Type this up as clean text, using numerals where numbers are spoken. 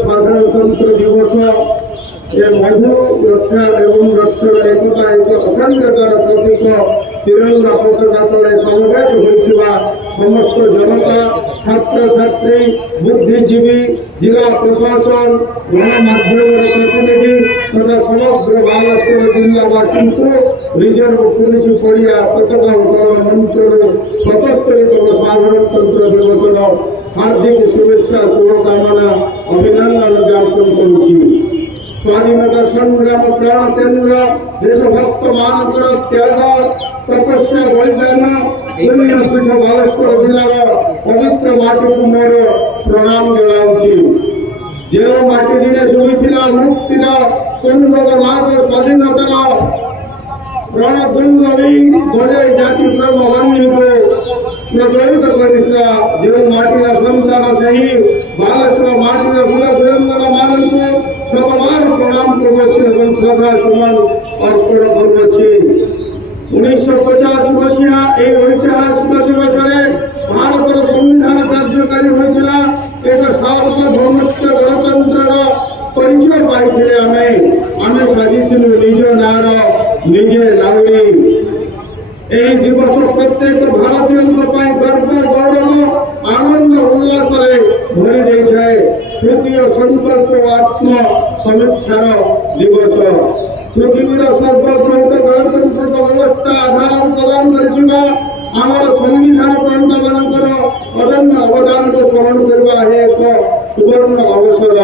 ସାଧାରଣତନ୍ତ୍ର ଦିବସ ଏ ମଧୁ ରକ୍ଷା ଏବଂ ରକ୍ତର ଏକତା ଏକ ଅଖଣ୍ଡତାର ପ୍ରତୀକ ତିରଙ୍ଗା ପତାକା ତଳେ ସମବେତ ହୋଇଥିବା ସମସ୍ତ ଜନତା, ଛାତ୍ରଛାତ୍ରୀ, ବୁଦ୍ଧିଜୀବୀ, ଜିଲ୍ଲା ପ୍ରଶାସନ, ଗଣମାଧ୍ୟମର ପ୍ରତିନିଧି ତଥା ସମଗ୍ର ବାଲେଶ୍ୱର ଜିଲ୍ଲାବାସୀଙ୍କୁ ରିଜର୍ଭ ପୁଲିସ ପଡ଼ିଆ ପତାକା ଉତ୍ତୋଳନ ମଞ୍ଚରୁ 77ତମ ସାଧାରଣତନ୍ତ୍ର ଦିବସର ହାର୍ଦ୍ଦିକ শুভেচ্ছা শুভকামনা অভিনন্দন জ্ঞাপন করছি। স্বাধীনতা সংগ্রাম প্রাণ কেন্দ্র দেশভক্ত মানবর ত্যাগ তপস্যা বলিদান পুণ্যপীঠ বালেশ্বর জেলার পবিত্র মাটিକୁ ମୋର ପ୍ରଣାମ ଜଣାଉଛି। ଯେଉଁ ମାଟି ଦିନେ ଶୁଭିଥିଲା ମୁକ୍ତିର କୁଣ୍ଡଳ ନାଦ ସ୍ୱାଧୀନତାର ରଣଦୁଙ୍ଗରୀ ବଜେଇ ଜାତି ପ୍ରେମ ବନ୍ୟକୁ ପ୍ରଜ୍ୱଳିତ କରିଥିଲା, ଯେଉଁ ମାଟିର ସନ୍ତାନ ସେହି ବାଲେଶ୍ୱର ମାଟିର ବୀର ବୀରାଙ୍ଗନା ମାନଙ୍କୁ ଶତବାର ପ୍ରଣାମ କରୁଅଛି ଏବଂ ଶ୍ରଦ୍ଧା ସୁମନ ଅର୍ପଣ କରୁଅଛି। 1950 ମସିହା ଏହି ଐତିହାସିକ ଦିବସରେ ଭାରତର ସମ୍ବିଧାନ କାର୍ଯ୍ୟକାରୀ ହୋଇଥିଲା। ଏକ ସାର୍ବଭୌମତ୍ୱ ଗଣତନ୍ତ୍ରର ପରିଚୟ ପାଇଥିଲେ ଆମେ ସାଜିଥିଲୁ ନିଜ ନାଁର ନିଜେ ନାଗରିକ। ଏହି ଦିବସ ପ୍ରତ୍ୟେକ ଭାରତୀୟଙ୍କ ପାଇଁ ଗର୍ବ ଗୌରବ ଆନନ୍ଦ ଉଲ୍ଲାସରେ ଭରି ଦେଇଥାଏ। ତୃତୀୟ ସଂକଳ୍ପ ଆତ୍ମ ସମୀକ୍ଷାର ଦିବସ। ପୃଥିବୀର ସର୍ବବୃହତ ଗଣତାନ୍ତ୍ରିକ ବ୍ୟବସ୍ଥା ଆଧାର ପ୍ରଦାନ କରିଥିବା ଆମର ସମ୍ବିଧାନ ପ୍ରଣେତାମାନଙ୍କର ଅଦମ୍ୟ ଅବଦାନକୁ ସ୍ମରଣ କରିବା ଏକ ସୁବର୍ଣ୍ଣ ଅବସର।